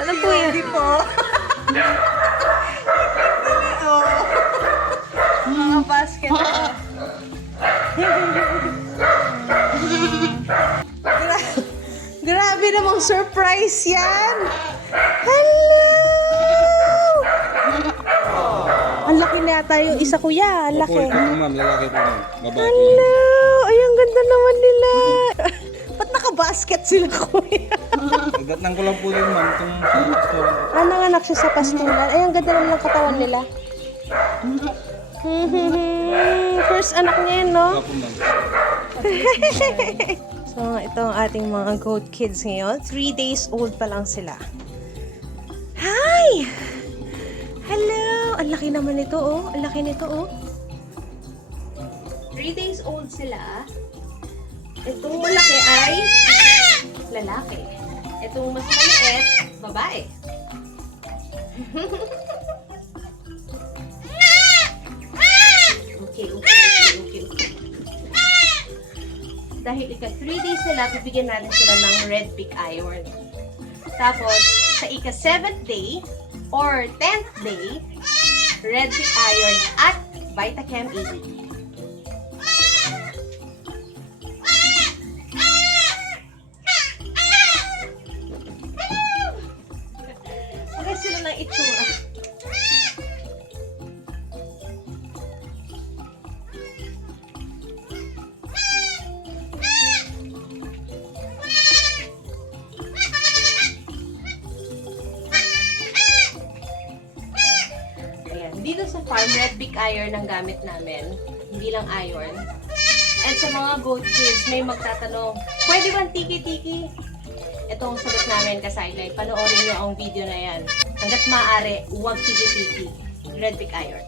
Ano po yan? Hindi po. Ito. Mga basket po. Grabe namang surprise yan. Hello! Ang laki na yata yung isa, kuya. Ang Opo, laki. ito po ma'am, lalaki po ma'am. Babae po yan. Hello! Ay, ang ganda naman nila. Ba't naka-basket sila, kuya? Nagdatnang ko lang po din ma'am, itong store. Nanganak siya sa pastulan. Ay, ang ganda naman ng katawan nila. First anak niya yun, no? Opo ma'am. So, ito ang ating mga goat kids ngayon. 3 days old pa lang sila. Hi! Hello! Ang laki naman nito, oh. Ang laki nito, oh. 3 days old sila. Itong malaki ay lalaki. Itong mas maliit, babae. Okay. Dahil ika 3 days nila, bibigyan natin sila ng red pig iron. Tapos, sa ika 7th day or 10th day, red pig iron at Vitacam 80. Okay sila ng itsura. Ayan. Dito sa farm, red big iron ang gamit namin. Hindi lang iron. And sa mga goat kids, may magtatanong, pwede bang tiki-tiki? Ito ang sagot namin ka-sideline. Panoorin nyo ang video na yan. Hanggat maaari, huwag tiki-tiki. Red big iron.